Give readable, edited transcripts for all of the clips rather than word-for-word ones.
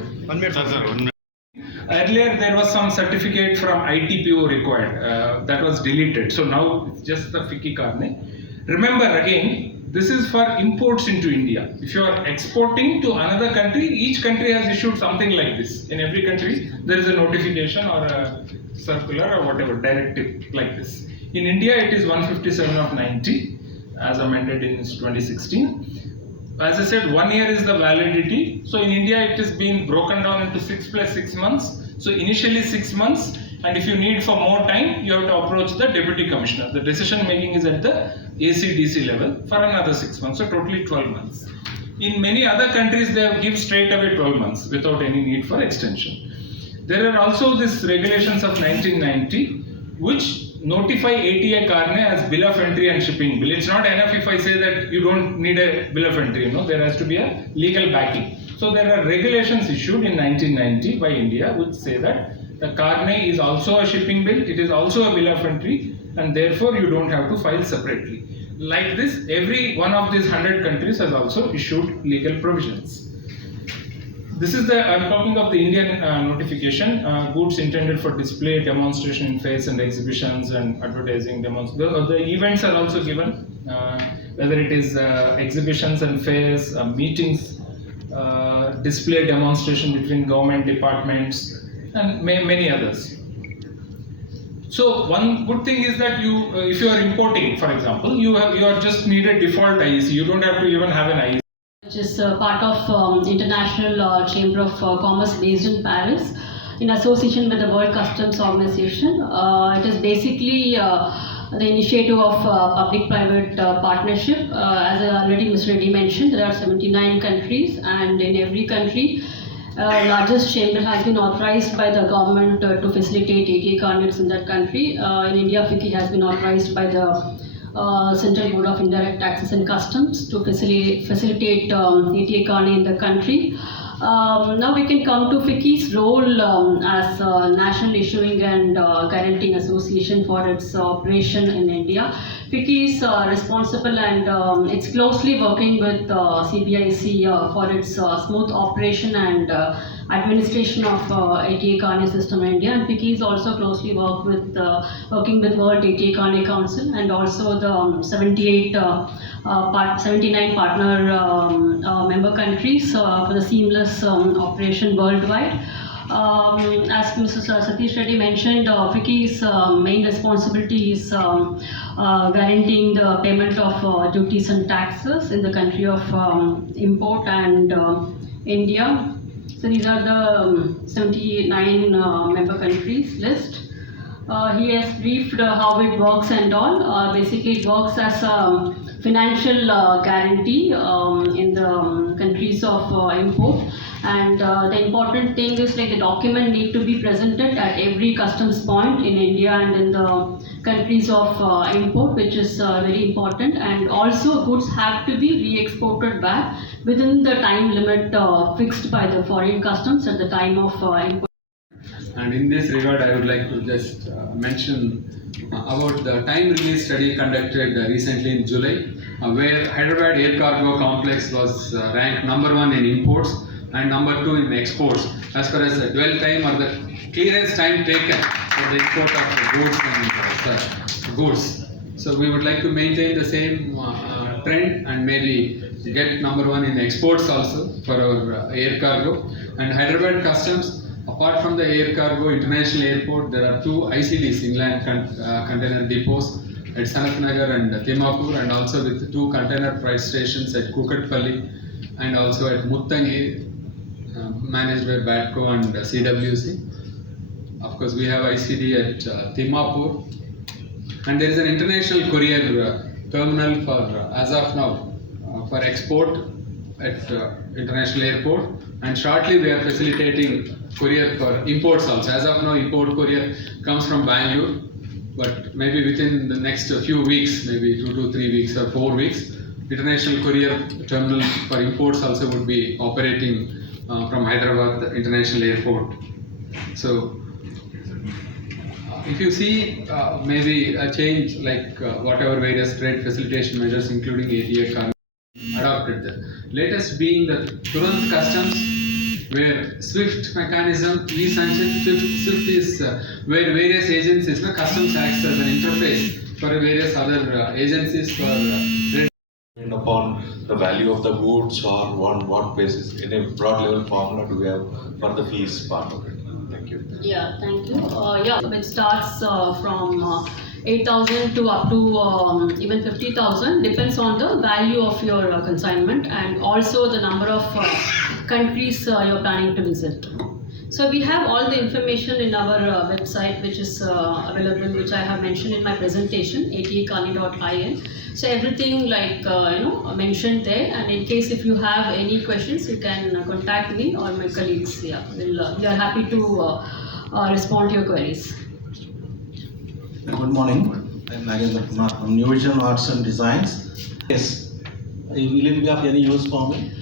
1 minute. Sir, 1 minute. Earlier there was some certificate from ITPO required, that was deleted. So now it's just the FICI CARNET. Remember again, this is for imports into India. If you are exporting to another country, each country has issued something like this. In every country there is a notification or a circular or whatever directive like this. In India it is 157 of 90 as amended in 2016. As I said, 1 year is the validity. So in India, it is being broken down into 6 plus 6 months. So initially 6 months, and if you need for more time, you have to approach the deputy commissioner. The decision making is at the ACDC level for another 6 months. So totally 12 months. In many other countries, they give straight away 12 months without any need for extension. There are also these regulations of 1990, which notify ATI CARNET as bill of entry and shipping bill. It's not enough if I say that you don't need a bill of entry, there has to be a legal backing. So there are regulations issued in 1990 by India which say that the CARNET is also a shipping bill, it is also a bill of entry, and therefore you don't have to file separately. Like this, every one of these 100 countries has also issued legal provisions. This is I'm talking of the Indian notification, goods intended for display, demonstration, fairs and exhibitions and advertising. The events are also given, whether it is exhibitions and fairs, meetings, display, demonstration between government departments and many others. So one good thing is that if you are importing, for example, you are just need a default IEC. You don't have to even have an IEC. Which is part of International Chamber of Commerce based in Paris in association with the World Customs Organization. It is basically the initiative of public-private partnership. As already Mr. Reddy mentioned, there are 79 countries, and in every country, largest chamber has been authorized by the government to facilitate ATA CARNETs in that country. In India, FICI has been authorized by the Central Board of Indirect Taxes and Customs to facilitate ATA CARNET in the country. Now we can come to FICI's role as a national issuing and guaranteeing association for its operation in India. FICI is responsible and it's closely working with CBIC for its smooth operation and administration of ATA CARNET system in India, and FICI is also closely working with World ATA CARNET Council and also the 79 partner member countries for the seamless operation worldwide. As Mr. Satish Reddy mentioned, FICI's main responsibility is guaranteeing the payment of duties and taxes in the country of import and India. So these are the 79 member countries list. He has briefed how it works and all. Basically, it works as a financial guarantee in the countries of import. And the important thing is the document need to be presented at every customs point in India and in the countries of import, which is very important. And also goods have to be re-exported back within the time limit fixed by the foreign customs at the time of import. And in this regard, I would like to just mention about the time release study conducted recently in July, where Hyderabad Air Cargo Complex was ranked #1 in imports and #2 in exports as far as the dwell time or the clearance time taken for the import of the goods and goods. So we would like to maintain the same trend and maybe get #1 in exports also for our air cargo. And Hyderabad Customs, apart from the air cargo international airport, there are 2 ICDs, inland container depots at Sanatnagar and Timapur, and also with 2 container freight stations at Kukatpalli and also at Muttangi, managed by BATCO and CWC. Of course, we have ICD at Timapur, and there is an international courier terminal for as of now for export at international airport, and shortly we are facilitating courier for imports also. As of now, import courier comes from Bangalore, but maybe within the next few weeks, maybe 2 to 3 weeks or 4 weeks, international courier terminal for imports also would be operating from Hyderabad International Airport. So if you see maybe a change like whatever various trade facilitation measures including ATA CARNET adopted, the latest being the Turant Customs where SWIFT mechanism, SWIFT is where various agencies, customs acts as an interface for various other agencies for And upon the value of the goods or on what basis, in a broad level formula do we have for the fees part of it? Thank you. Yeah, thank you. It starts from 8,000 to up to even 50,000, depends on the value of your consignment and also the number of countries you're planning to visit. So we have all the information in our website, which is available, which I have mentioned in my presentation, atacarnet.in. So everything mentioned there, and in case if you have any questions, you can contact me or my colleagues. Yeah, we are happy to respond to your queries. Good morning. I'm Nagendra Kumar from New Vision Arts and Designs. Yes. Will it be of any use for me?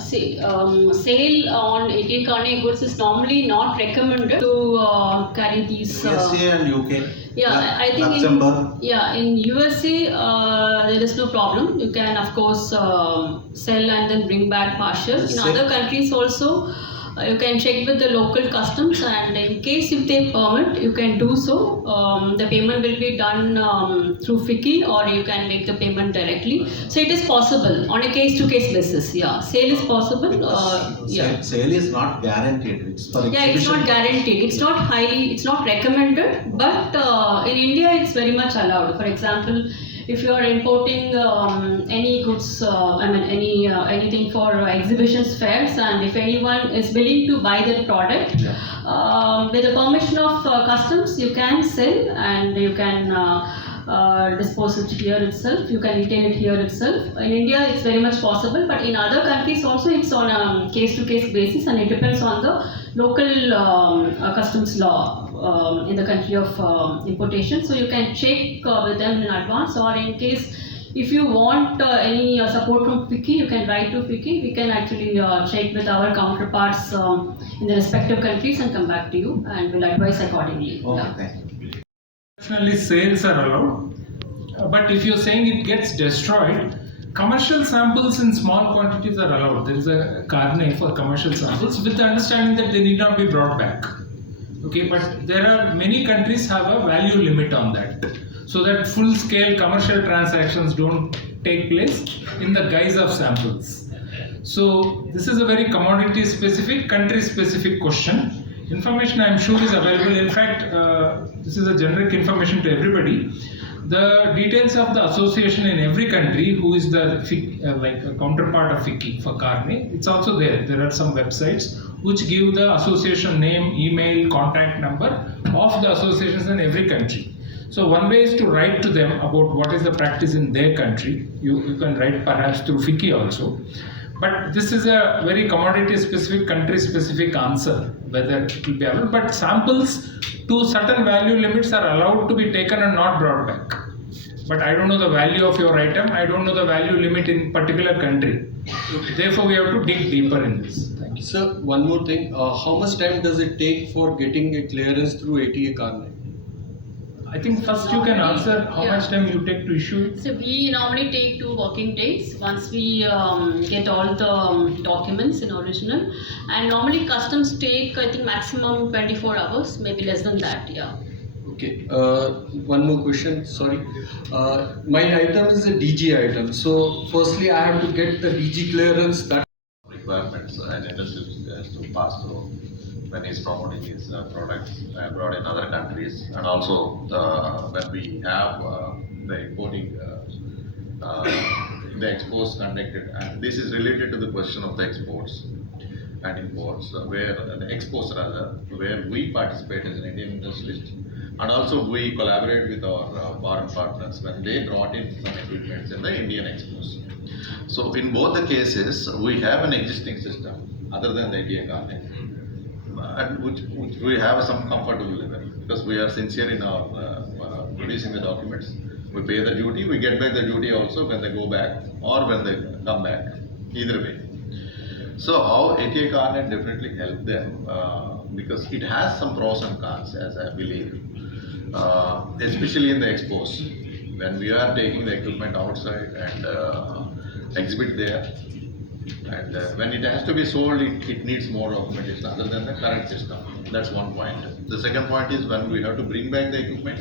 Sale on ATA Carnet goods is normally not recommended to carry these. USA and UK. Yeah, I think Luxembourg. in USA there is no problem. You can of course sell and then bring back partial. In other countries also. You can check with the local customs, and in case if they permit, you can do so. The payment will be done through FICI, or you can make the payment directly. So it is possible on a case-to-case basis. Yeah, sale is possible. Sale is not guaranteed. It's for exhibition. It's not guaranteed. It's not recommended. But in India, it's very much allowed. For example, if you are importing any goods, anything for exhibitions, fairs, and if anyone is willing to buy that product, with the permission of customs, you can sell and you can dispose it here itself. You can retain it here itself. In India, it's very much possible, but in other countries also, it's on a case-to-case basis, and it depends on the local customs law. In the country of importation, so you can check with them in advance, or in case if you want any support from FICI, you can write to FICI. We can actually check with our counterparts in the respective countries and come back to you, and will advise accordingly. Okay. Definitely sales are allowed, but if you're saying it gets destroyed, commercial samples in small quantities are allowed. There is a carnet for commercial samples with the understanding that they need not be brought back. Okay, but there are many countries have a value limit on that, so that full-scale commercial transactions don't take place in the guise of samples. So this is a very commodity-specific, country-specific question. Information I'm sure is available. In fact, this is a generic information to everybody. The details of the association in every country, who is the a counterpart of FICI for CARNET, it's also there. There are some websites which give the association name, email, contact number of the associations in every country. So one way is to write to them about what is the practice in their country. You can write perhaps through FICI also. But this is a very commodity-specific, country-specific answer, whether it will be available. But samples to certain value limits are allowed to be taken and not brought back. But I don't know the value of your item. I don't know the value limit in particular country. Therefore, we have to dig deeper in this. Thank you. Sir, one more thing. How much time does it take for getting a clearance through ATA Carnet? I think first you can answer how much time you take to issue it. So we normally take 2 working days once we get all the documents in original, and normally customs take I think maximum 24 hours, maybe less than that. Yeah. Okay. One more question. Sorry. My item is a DG item. So firstly, I have to get the DG clearance. That Requirements an industry has to pass through when he's promoting his products abroad in other countries, and also when we have the importing the exports conducted, and this is related to the question of the exports and imports, where the exports rather, where we participate as an Indian industrialist, and also we collaborate with our foreign partners when they brought in some equipments in the Indian exports. So in both the cases, we have an existing system other than the ATA Carnet, and which we have some comfortable level, because we are sincere in our producing the documents. We pay the duty, we get back the duty also when they go back or when they come back, either way. So how ATA Carnet definitely help them, because it has some pros and cons, as I believe, especially in the expos. When we are taking the equipment outside and exhibit there, And when it has to be sold, it needs more documentation other than the current system. That's one point. The second point is when we have to bring back the equipment,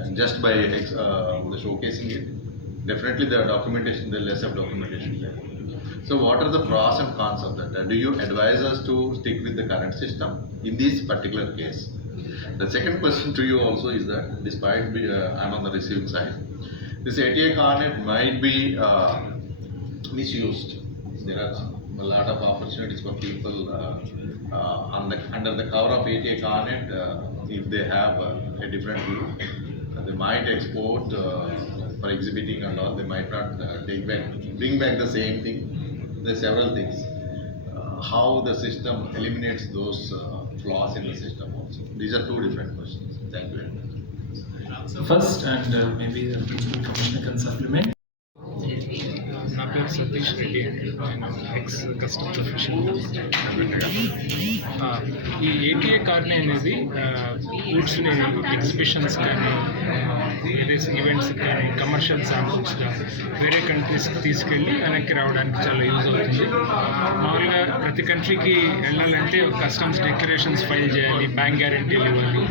and just by showcasing it, definitely the documentation, the less of documentation there. So what are the pros and cons of that? Do you advise us to stick with the current system in this particular case? The second question to you also is that despite I'm on the receiving side, this ATA CARNET might be misused. There are a lot of opportunities for people under the cover of ATA CARNET, if they have a different view, they might export for exhibiting and all. They might not bring back the same thing. There are several things. How the system eliminates those flaws in the system also. These are two different questions. Thank you very much. First, and maybe the Principal Commissioner can supplement. నా పేరు సతీష్ రెడ్డి అండి, నేను X customs official. ఈ ATA కార్నే అనేది గూడ్స్ని exhibitions కానీ వేరే ఈవెంట్స్కి కానీ commercial శాంపుల్స్గా వేరే కంట్రీస్కి తీసుకెళ్ళి వెనక్కి రావడానికి చాలా యూజ్ అవుతుంది. మామూలుగా ప్రతి కంట్రీకి వెళ్ళాలంటే కస్టమ్స్ డిక్లరేషన్స్ ఫైల్ చేయాలి, బ్యాంక్ గ్యారంటీలు ఇవ్వాలి.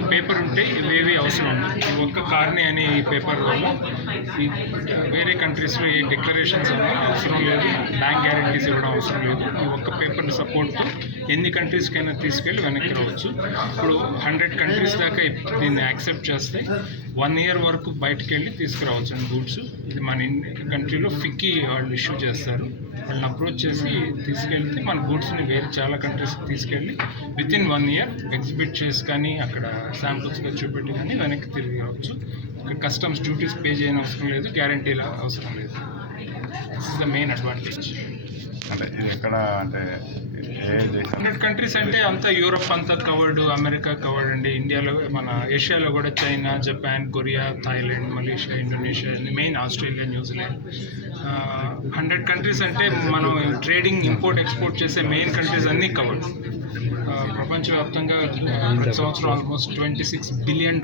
ఈ పేపర్ ఉంటే ఇవేవి అవసరం ఉంది. ఈ ఒక్క కార్నే అనే ఈ పేపర్ వల్ల ఈ వేరే కంట్రీస్లో ఏ డిక్లరేషన్స్ అవసరం లేదు, బ్యాంక్ గ్యారంటీస్ ఇవ్వడం అవసరం లేదు. ఈ ఒక్క పేపర్ని సపోర్ట్తో ఎన్ని కంట్రీస్కైనా తీసుకెళ్ళి వెనక్కి రావచ్చు. ఇప్పుడు 100 కంట్రీస్ దాకా దీన్ని యాక్సెప్ట్ చేస్తే 1 year వరకు బయటకు వెళ్ళి తీసుకురావచ్చు అండి గూడ్స్. ఇది మన కంట్రీలో ఫిక్కీ వాళ్ళు ఇష్యూ చేస్తారు. వాళ్ళని అప్రోచ్ చేసి తీసుకెళ్తే మన గూడ్స్ని వేరే చాలా కంట్రీస్కి తీసుకెళ్ళి వితిన్ 1 year ఎగ్జిబిట్ చేసి కానీ అక్కడ శాంపుల్స్గా చూపెట్టి కానీ వెనక్కి తిరిగి రావచ్చు. కస్టమ్స్ డ్యూటీస్ పే చేయని అవసరం లేదు, గ్యారంటీల అవసరం లేదు. This is the main advantage. అంటే ఇది ఎక్కడ అంటే 100 కంట్రీస్ అంటే అంతా యూరోప్ అంతా కవర్డ్, అమెరికా కవర్డ్ అండి. ఇండియాలో మన ఏషియాలో కూడా China, Japan, Korea, Thailand, Malaysia, Indonesia, main Australia, New Zealand. 100 countries అంటే మనం ట్రేడింగ్, ఇంపోర్ట్, ఎక్స్పోర్ట్ చేసే మెయిన్ కంట్రీస్ అన్నీ కవర్డ్. ప్రపంచవ్యాప్తంగా ప్రతి సంవత్సరం ఆల్మోస్ట్ $26 billion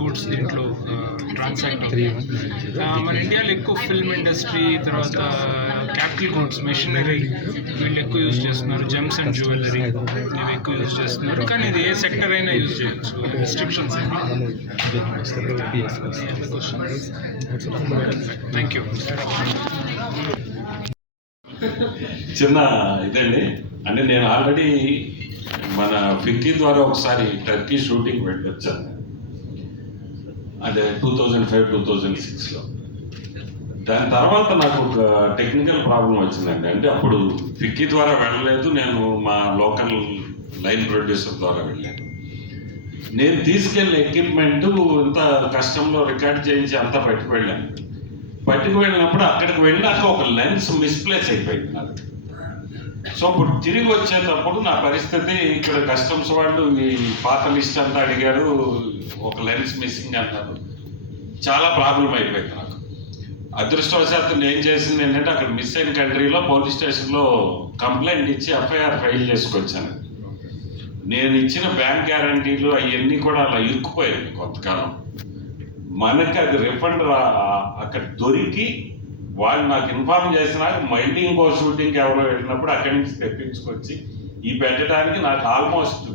గూడ్స్ దీంట్లో ట్రాన్సాక్ట్ అవుతుంది. మన ఇండియాలో ఎక్కువ ఫిల్మ్ ఇండస్ట్రీ, తర్వాత క్యాపిటల్ గూడ్స్, మెషినరీ వీళ్ళు ఎక్కువ యూజ్ చేస్తున్నారు. జెమ్స్ అండ్ జ్యువెలరీ ఇవి ఎక్కువ యూజ్ చేస్తున్నారు. కానీ ఇది ఏ సెక్టర్ అయినా యూజ్ చేయొచ్చు, రిస్ట్రిక్షన్స్ ఏమి. Thank you. చిన్న ఇదండి, అంటే నేను ఆల్రెడీ మన ఫిక్కీ ద్వారా ఒకసారి టర్కీ షూటింగ్ వెళ్ళొచ్చాను. అదే 2005-2006లో. దాని తర్వాత నాకు ఒక టెక్నికల్ ప్రాబ్లం వచ్చిందండి. అంటే అప్పుడు ఫిక్కీ ద్వారా వెళ్ళలేదు, నేను మా లోకల్ లైన్ ప్రొడ్యూసర్ ద్వారా వెళ్ళాను. నేను తీసుకెళ్ళిన ఎక్విప్మెంట్ ఇంత కష్టంలో రికార్డ్ చేయించి అంతా పట్టుకు వెళ్ళినప్పుడు అక్కడికి వెళ్ళాక ఒక లెన్స్ మిస్ప్లేస్ అయిపోయింది నాకు. సో ఇప్పుడు తిరిగి వచ్చేటప్పుడు నా పరిస్థితి, ఇక్కడ కస్టమ్స్ వాళ్ళు ఈ పాత లిస్ట్ అంతా అడిగారు, ఒక లెన్స్ మిస్సింగ్ అన్నారు. చాలా ప్రాబ్లం అయిపోయింది నాకు. అదృష్టవశాత్తు నేను చేసింది ఏంటంటే అక్కడ మిస్ అయిన కంట్రీలో పోలీస్ స్టేషన్లో కంప్లైంట్ ఇచ్చి ఎఫ్ఐఆర్ ఫైల్ చేసుకొచ్చాను. నేను ఇచ్చిన బ్యాంక్ గ్యారంటీలు అవన్నీ కూడా అలా ఇరుక్కుపోయాయి కొంతకాలం. మనకి అది రిఫండ్ అక్కడ దొరికి వాళ్ళు నాకు ఇన్ఫార్మ్ చేసినాక మళ్ళీ ఇంకో షూటింగ్కి ఎవరో వెళ్ళినప్పుడు అక్కడి నుంచి తెప్పించుకొచ్చి ఈ పెట్టడానికి నాకు ఆల్మోస్ట్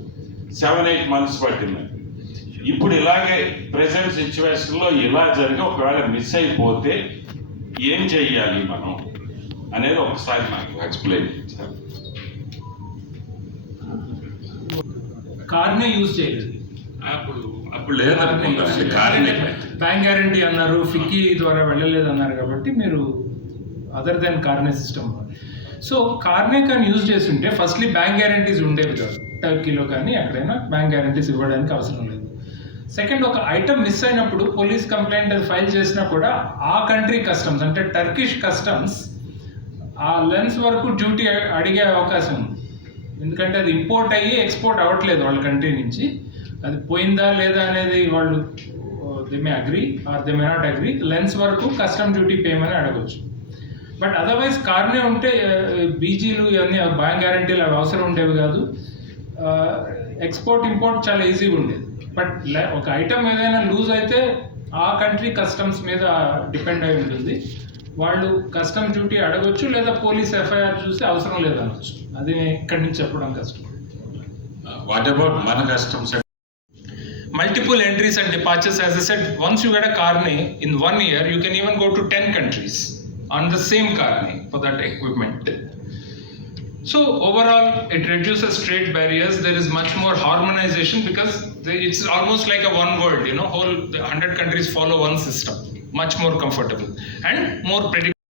7-8 months పట్టింది. ఇప్పుడు ఇలాగే ప్రెసెంట్ సిచ్యువేషన్లో ఇలా జరిగి ఒకవేళ మిస్ అయిపోతే ఏం చెయ్యాలి మనం అనేది ఒకసారి నాకు ఎక్స్ప్లెయిన్ చేశారు. కార్నే యూజ్ చేయలేదు అప్పుడు లేదనుకుంటాను. బ్యాంక్ గ్యారంటీ అన్నారు, ఫిక్కీ ద్వారా వెళ్ళలేదు అన్నారు. కాబట్టి మీరు అదర్ దెన్ కార్నే సిస్టమ్. సో కార్నే కానీ యూజ్ చేస్తుంటే ఫస్ట్లీ బ్యాంక్ గ్యారంటీస్ ఉండేవి కాదు. టర్కీలో కానీ ఎక్కడైనా బ్యాంక్ గ్యారంటీస్ ఇవ్వడానికి అవసరం లేదు. సెకండ్, ఒక ఐటమ్ మిస్ అయినప్పుడు పోలీస్ కంప్లైంట్ అది ఫైల్ చేసినా కూడా ఆ కంట్రీ కస్టమ్స్ అంటే టర్కిష్ కస్టమ్స్ ఆ లెన్స్ వరకు డ్యూటీ అడిగే అవకాశం ఉంది. ఎందుకంటే అది ఇంపోర్ట్ అయ్యి ఎక్స్పోర్ట్ అవ్వట్లేదు వాళ్ళ కంట్రీ నుంచి. అది పోయిందా లేదా అనేది వాళ్ళు they may agree or they may not agree. Lens వరకు కస్టమ్ డ్యూటీ పేమెంట్ అడగవచ్చు. బట్ అదర్వైజ్ కార్నే ఉంటే బీజీలు ఇవన్నీ బ్యాంక్ గ్యారంటీలు అవి అవసరం ఉండేవి కాదు. ఎక్స్పోర్ట్ ఇంపోర్ట్ చాలా ఈజీగా ఉండేది. బట్ ఒక ఐటమ్ ఏదైనా లూజ్ అయితే ఆ కంట్రీ కస్టమ్స్ మీద డిపెండ్ అయి ఉంటుంది. వాళ్ళు కస్టమ్ డ్యూటీ అడగొచ్చు లేదా పోలీస్ ఎఫ్ఐఆర్ చూసి అవసరం లేదనొచ్చు. అది నేను ఇక్కడి నుంచి చెప్పడం కష్టం. వాట్ అబౌట్ మన customs? Multiple entries and departures, as I said, once you get a carnet in 1 year, you can even go to 10 countries on the same carnet for that equipment. So overall, it reduces trade barriers. There is much more harmonization because it's almost like a one world, whole 100 countries follow one system, much more comfortable and more predictable.